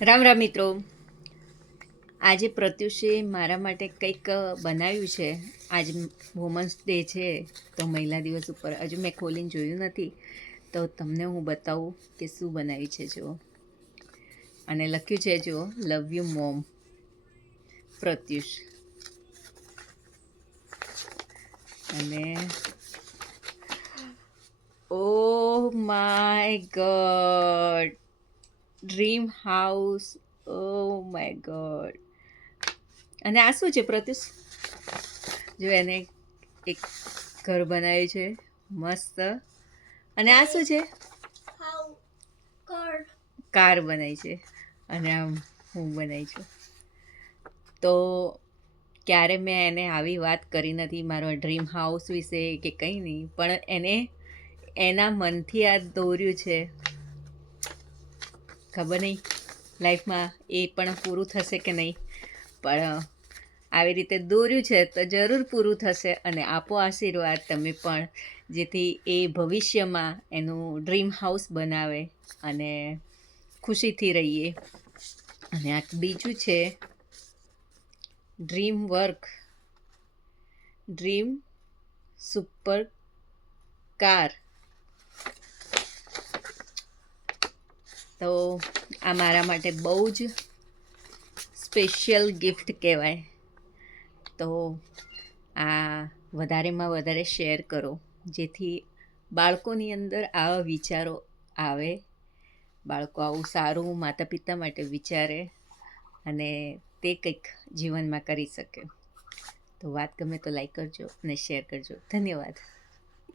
રામ રામ મિત્રો. આજે પ્રત્યુષે મારા માટે કંઈક બનાવ્યું છે. આજ વુમન્સ ડે છે, તો મહિલા દિવસ ઉપર હજુ મેં ખોલીને જોયું નથી, તો તમને હું બતાવું કે શું બનાવ્યું છે. જુઓ, અને લખ્યું છે, જુઓ, લવ યુ મોમ, પ્રત્યુષ. અને oh my god, dream house. Oh my god. અને આ શું છે પ્રત્યુષ? જો એને એક ઘર બનાવ્યું છે મસ્ત. અને આ શું છે? કાર બનાવી છે. અને આમ હું બનાવી છું. તો ક્યારે મેં એને આવી વાત કરી નથી મારો ડ્રીમ હાઉસ વિશે કે કંઈ નહીં, પણ એને એના મનથી આ દોર્યું છે. ખબર નહીં લાઈફમાં એ પણ પૂરું થશે કે નહીં, પણ આવી રીતે દોર્યું છે તો જરૂર પૂરું થશે. અને આપો આશીર્વાદ તમે પણ, જેથી એ ભવિષ્યમાં એનું ડ્રીમ હાઉસ બનાવે અને ખુશીથી રહીએ. અને આ બીજું છે dream work, dream super car. તો આ મારા માટે બહુ જ સ્પેશિયલ ગિફ્ટ કહેવાય. તો આ વધારેમાં વધારે શેર કરો, જેથી બાળકોની અંદર આવા વિચારો આવે, બાળકો આવું સારું માતા પિતા માટે વિચારે અને તે કંઈક જીવનમાં કરી શકે. તો વાત ગમે તો લાઈક કરજો અને શેર કરજો. ધન્યવાદ.